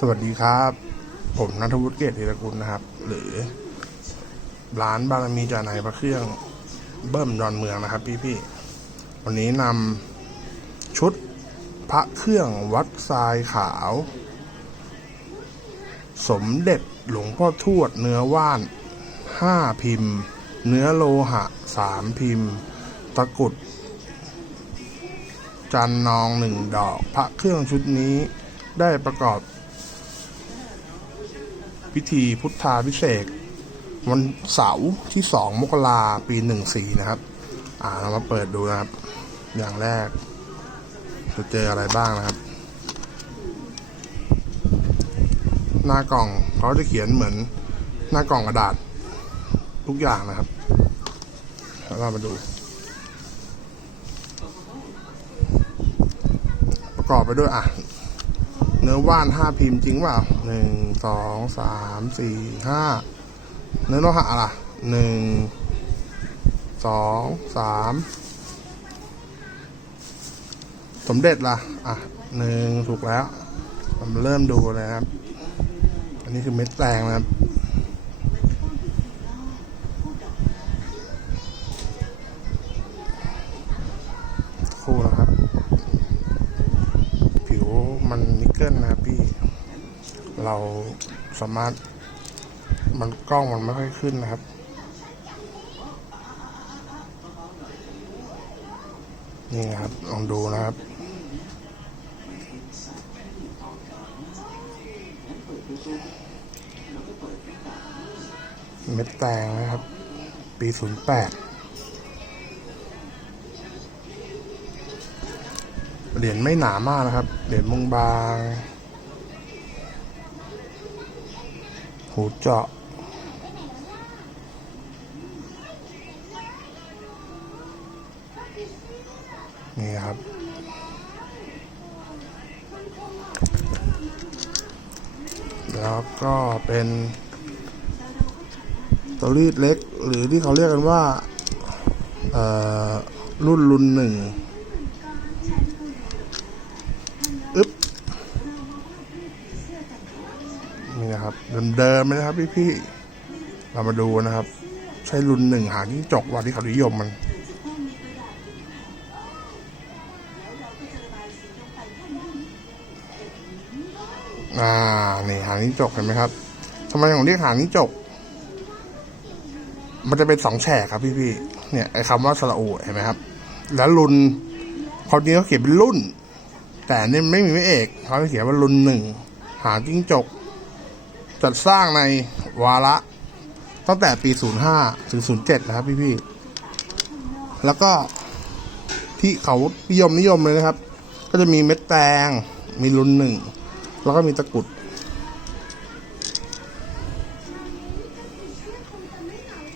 สวัสดีครับ ผมนัทวุฒิเกตธีรกุลนะครับ หรือ ร้านบารมีจานายพระเครื่องเบิ้มดอนเมืองนะครับ พี่ๆวันนี้นำชุดพระเครื่องวัดทรายขาว สมเด็จหลวงพ่อทวดเนื้อว่านห้าพิมพ์ เนื้อโลหะสามพิมพ์ ตะกุด จันนองหนึ่งดอก พระเครื่องชุดนี้ได้ประกอบ พิธีพุทธาพิเศษวันเสาร์ที่สองมกราปีหนึ่งสี่นะครับ อ่าเรามาเปิดดูนะครับ อย่างแรก จะเจออะไรบ้างนะครับ หน้ากล่องเขาจะเขียนเหมือนหน้ากล่องกระดาษทุกอย่างนะครับแล้วเรามาดู ประกอบไปด้วยอะ เนื้อว่านห้าพิมพ์จริงเปล่าหนึ่งสองสามสี่ห้าเนื้อโลหะล่ะหนึ่งสองสามสมเด็จล่ะ อะหนึ่งถูกแล้วผมเริ่มดูเลยนะครับ อันนี้คือเม็ดแตงนะครับ สามารถ มันกล้องมันไม่ค่อยขึ้นนะครับ นี่นะครับ ลองดูนะครับเม็ดแตงนะครับ ปีศูนย์แปดเหรียญไม่หนามากนะครับ เหรียญบางบางๆ หูเจาะ นี่ครับ แล้วก็เป็นเตารีดเล็ก หรือที่เขาเรียกกันว่ารุ่นรุ่นหนึ่ง นะครับเดิมๆเลยนะครับพี่พี่ๆเรามาดูนะครับ ใช้รุ่นหนึ่งหางจิ้งจกว่าที่เขานิยมมันอ่านี่หางจิ้งจกเห็นไหมครับทำไมผมเรียกหางจิ้งจก มันจะเป็นสองแฉกครับพี่พี่ๆเนี่ยไอ้คำว่าสระอูเห็นไหมครับ แล้วรุ่นเขาจริงเขาเขียนเป็นรุ่น แต่นี่ไม่มีไม่เอกเขาเขียนว่ารุ่นหนึ่งหางจิ้งจก จัดสร้างในวาระตั้งแต่ปี 05 ถึง 07 นะครับพี่ๆแล้วก็ที่เขานิยมนิยมเลยนะครับ ก็จะมีเม็ดแตง มีรุ่นหนึ่ง แล้วก็มีตะกุด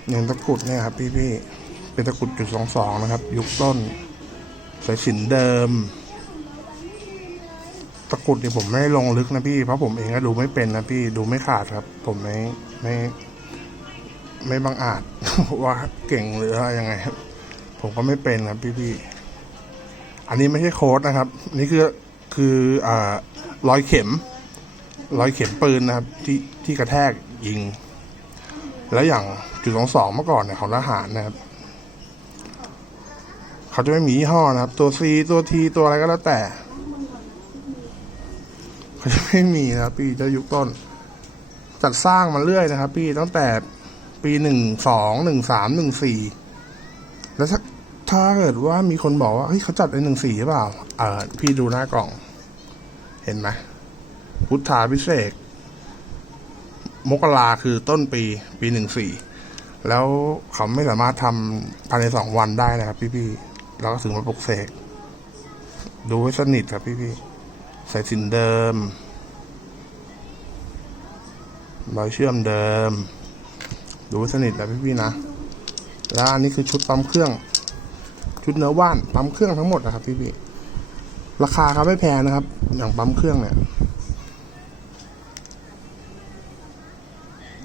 อย่างตะกุดเนี่ยครับพี่ๆเป็นตะกุดจุดสองสองนะครับ ยุคต้นสายสินเดิม ตะกรุดเนี่ยผมไม่ได้ลงลึกนะพี่เพราะผมเองก็ดูไม่เป็นนะพี่ดูไม่ขาดครับ ผมไม่ไม่ไม่บังอาจว่าเก่งหรืออะไรยังไงครับผมก็ไม่เป็นครับพี่พี่อันนี้ไม่ใช่โค้ดนะครับ นี่คือคืออ่ารอยเข็มรอยเข็มปืนนะครับ ที่ที่กระแทกยิง แล้วอย่างจุดสองสองเมื่อก่อนเนี่ยของทหารนะครับเขาจะไม่มียี่ห้อนะครับ ตัว C ตัว T ตัวอะไรก็แล้วแต่ เขาจะไม่มีนะครับพี่จะยุคต้น จัดสร้างมาเรื่อยนะครับ พี่ตั้งแต่ปีหนึ่งสองหนึ่งสามหนึ่งสี่แล้วถ้าถ้าเกิดว่ามีคนบอกว่าเฮ้ยเขาจัดในหนึ่งสี่หรือเปล่าเออพี่ดูหน้ากล่อง เห็นไหมพุทธาพิเศษมกราคือต้นปีปีหนึ่งสี่แล้วเขาไม่สามารถทำภายในสองวันได้นะครับ พี่ๆแล้วก็ถึงมาปลุกเสกดูให้สนิทครับพี่ๆ สายสินเดิมรอยเชื่อมเดิม ดูสนิทแล้วพี่ๆนะ แล้วอันนี้คือชุดปั๊มเครื่อง ชุดเนื้อว่านปั๊มเครื่องทั้งหมดนะครับพี่ๆราคาเขาไม่แพงนะครับ อย่างปั๊มเครื่องเนี่ย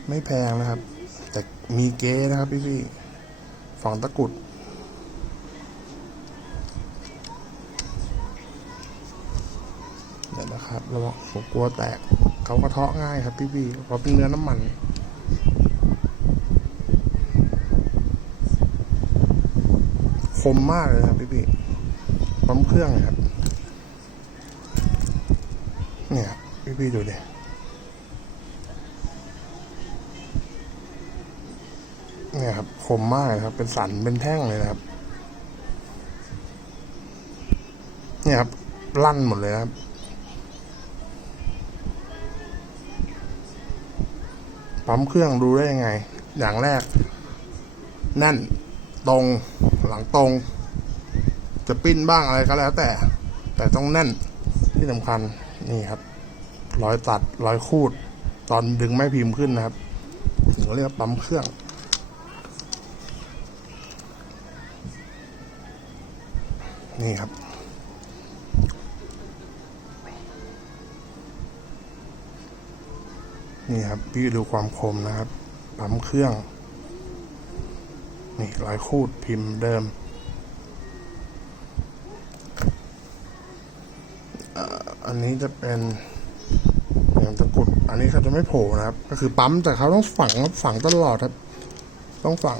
ไม่แพงนะครับ แต่มีเก๊นะครับพี่ๆฝังตะกุด ครับระวังผมกลัวแตกเขากระเทาะง่ายครับพี่พี่เพราะเป็นเนื้อน้ำมันคมมากเลยครับพี่พี่ปั๊มเครื่องครับ เนี่ยพี่พี่ดูดิเนี่ยครับคมมากเลยครับ เป็นสันเป็นแท่งเลยนะครับ เนี่ยครับลั่นหมดเลยครับ ปั๊มเครื่องดูได้ยังไง อย่างแรก แน่นตรงหลังตรง จะปิ้นบ้างอะไรก็แล้วแต่ แต่ต้องแน่นที่สำคัญนี่ครับรอยตัดรอยคูด ตอนดึงแม่พิมพ์ขึ้นนะครับถึงเรียกปั๊มเครื่องนี่ครับ นี่ครับพี่ดูความคมนะครับปั๊มเครื่อง นี่รอยคูดพิมพ์เดิมอันนี้จะเป็นอย่างตะกุด อันนี้เขาจะไม่โผล่นะครับ ก็คือปั๊มแต่เขาต้องฝังฝังตลอดครับ ต้องฝัง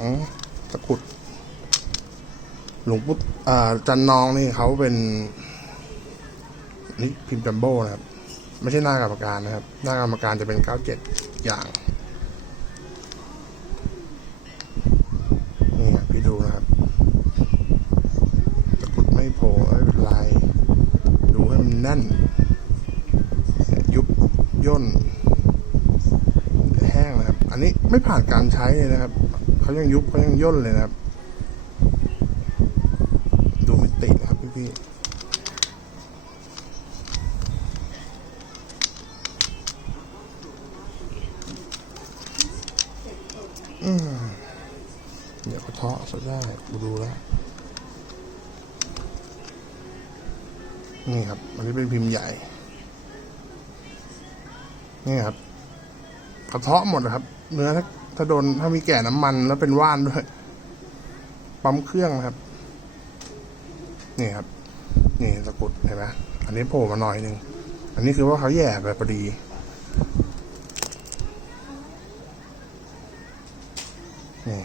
ตะกุด หลวงปู่อ่าจันนองนี่เขาเป็นนี่พิมพ์จัมโบ้นะครับ ไม่ใช่หน้ากรรมการนะครับ หน้ากรรมการจะเป็นเก้าเจ็ดอย่างนี่ครับพี่ดูนะครับตะกุดไม่โผล่ไม่เป็นไรดูให้มันแน่น ยุบย่น แห้งนะครับ อันนี้ไม่ผ่านการใช้เลยนะครับเขายังยุบเขายังย่นเลยนะครับ ดูมิตินะครับพี่พี่อืม เดี๋ยวกระเทาะซะได้กูดูแล้ว นี่ครับ อันนี้เป็นพิมพ์ใหญ่ นี่ครับกระเทาะหมดนะครับ เนื้อถ้าถ้าโดนถ้ามีแก่น้ำมันแล้วเป็นว่านด้วย ปั๊มเครื่องนะครับ นี่ครับ นี่ตะกุดเห็นไหมอันนี้โผล่มาหน่อยหนึ่ง อันนี้คือว่าเขาแย่ไปพอดี นี่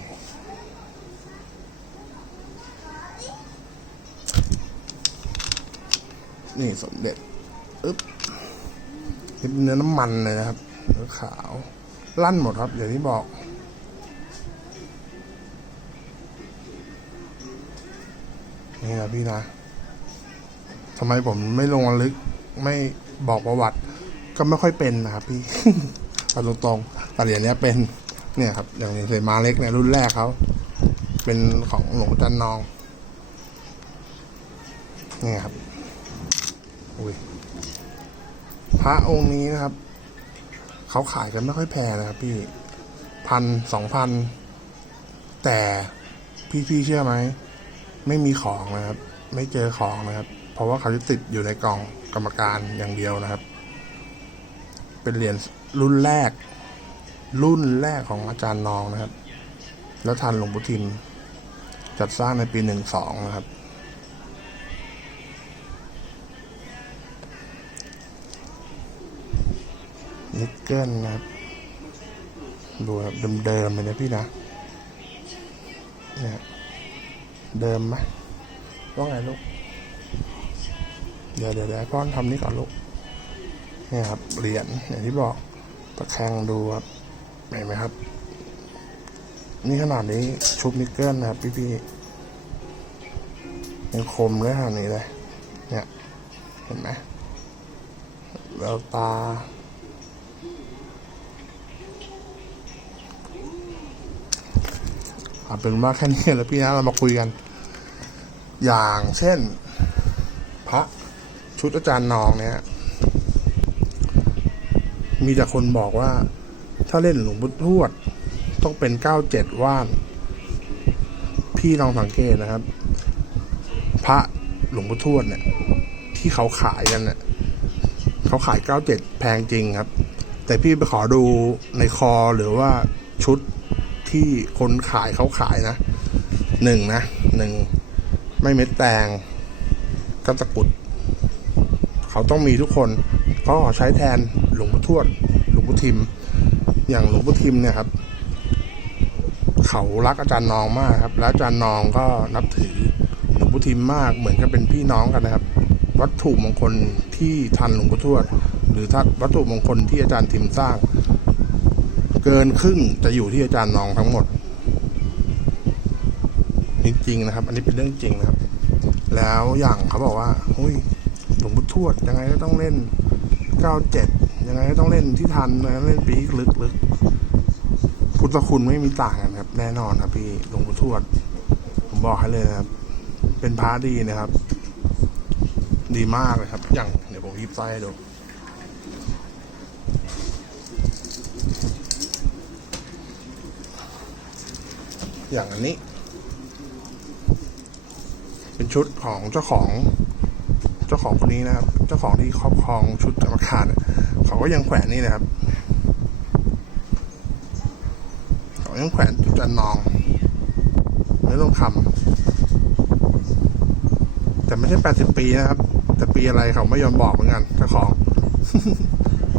นี่สมเด็จอึ๊บนี่เป็นเนื้อน้ำมันเลยนะครับเนื้อขาว ลั่นหมดครับอย่างที่บอกนี่นะพี่นะทำไมผมไม่ลงลึกไม่บอกประวัติ ก็ไม่ค่อยเป็นนะครับพี่เอาตรงๆแต่เหรียญนี้เป็น เนี่ยครับ อย่างนี้เสมาเล็กเนี่ยรุ่นแรกเขาเป็นของหลวงจันนองนี่ครับอุ้ยพระองค์นี้นะครับ เขาขายกันไม่ค่อยแพงนะครับ พี่พันสองพันแต่พี่พี่เชื่อไหมไม่มีของนะครับ ไม่เจอของนะครับ เพราะว่าเขาจะติดอยู่ในกล่องกรรมการอย่างเดียวนะครับ เป็นเหรียญรุ่นแรก รุ่นแรกของอาจารย์นองนะครับ แล้วทันหลวงปู่ทิม จัดสร้างในปีหนึ่งสองนะครับ นิกเกิลนะครับ ดูครับเดิมๆเลยนะพี่นะ เนี่ย เดิมไหมว่าไงลูก เดี๋ยวเดี๋ยวเดี๋ยวพ่อทำนี่ก่อนลูก เนี่ยครับ เหรียญอย่างที่บอกตะแคงดูครับ เห็นไหมครับ นี่ขนาดนี้ชุบนิกเกิลนะครับพี่พี่ยังคมเลยขนาดนี้เลย เนี่ย เห็นไหมแววตา อาเป็นว่าแค่นี้แล้วพี่นะเรามาคุยกัน อย่างเช่น พระชุดอาจารย์นองเนี่ย มีแต่คนบอกว่า ถ้าเล่นหลวงพุทธวด ต้องเป็นเก้าเจ็ดว่าน พี่ลองสังเกตนะครับ พระหลวงพุทธวดเนี่ย ที่เขาขายกันเนี่ยเขาขายเก้าเจ็ดแพงจริงครับ แต่พี่ไปขอดูในคอหรือว่าชุดที่คนขายเขาขายนะหนึ่งนะหนึ่งไม่เม็ดแตงก็ตะกรุด เขาต้องมีทุกคนเขาเขาขอใช้แทนหลวงพ่อทวด หลวงพ่อทิม อย่างหลวงพ่อทิมเนี่ยครับ เขารักอาจารย์นองมากครับ และอาจารย์นองก็นับถือหลวงพ่อทิมมากเหมือนกับเป็นพี่น้องกันนะครับ วัตถุมงคลที่ทันหลวงพ่อทวด หรือถ้าวัตถุมงคลที่อาจารย์ทิมสร้าง เกินครึ่งจะอยู่ที่อาจารย์นองทั้งหมดนี่จริงนะครับ อันนี้เป็นเรื่องจริงนะครับ แล้วอย่างเขาบอกว่าหุ้ยหลวงพ่อทวดยังไงก็ต้องเล่น97 ยังไงก็ต้องเล่นที่ทันนะเล่นปีกลึกๆพุทธคุณไม่มีต่างกันครับ แน่นอนครับพี่หลวงพ่ทวด ผมบอกให้เลยนะครับ เป็นพระดีนะครับ ดีมากเลยครับ อย่างเดี๋ยวผมหยิบไส้ดูอย่างอันนี้ เป็นชุดของเจ้าของ เจ้าของคนนี้นะครับ เจ้าของที่ครอบครองชุดกรรมการ เขาก็ยังแขวนนี่นะครับ เขายังแขวนจุดจันนองไม่ต้องคำแต่ไม่ใช่แปดสิบปีนะครับ แต่ปีอะไรเขาไม่ยอมบอกเหมือนกันเจ้าของ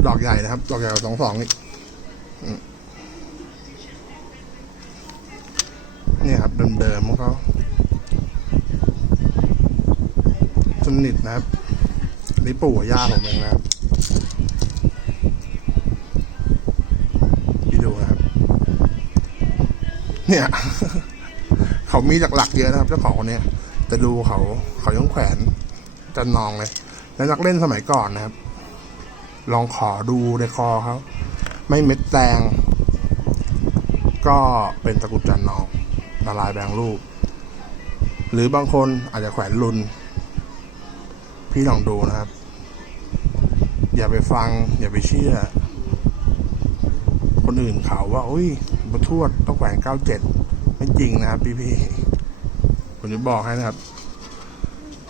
ดอกใหญ่นะครับ ดอกใหญ่กว่าสองสองนี่เนี่ยครับเดิมๆของเขาสนิทนะครับนนี่ปู่กับย่าผมเองนะครับพี่ดูนะครับ เนี่ย เขามีหลักๆเยอะนะครับเจ้าของคนเนี้ยแต่ดูเขาเขายังแขวนจันนองเลยแล้วนักเล่นสมัยก่อนนะครับ ลองขอดูในคอเขาไม่เม็ดแดงก็เป็นตะกุดจันนองละลายแบงรูป หรือบางคนอาจจะแขวนลุน พี่ลองดูนะครับ อย่าไปฟัง อย่าไปเชื่อ คนอื่นเขาว่า อุ้ย บทวดต้องแขวนเก้าเจ็ดไม่จริงนะครับพี่พี่ผมจะบอกให้นะครับ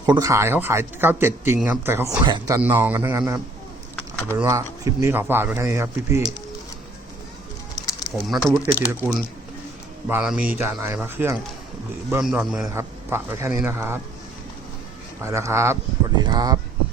คนขายเขาขายเก้าเจ็ดจริงครับ แต่เขาแขวนจันนองกันทั้งนั้นนะครับเอาเป็นว่าคลิปนี้ขอฝากไปแค่นี้ครับพี่พี่ผมนัทวุฒิเกติตรกุล บารมีจานไอพระเครื่อง หรือเบิ้มดอนเมืองนะครับฝากไปแค่นี้นะครับ ไปแล้วครับสวัสดีครับ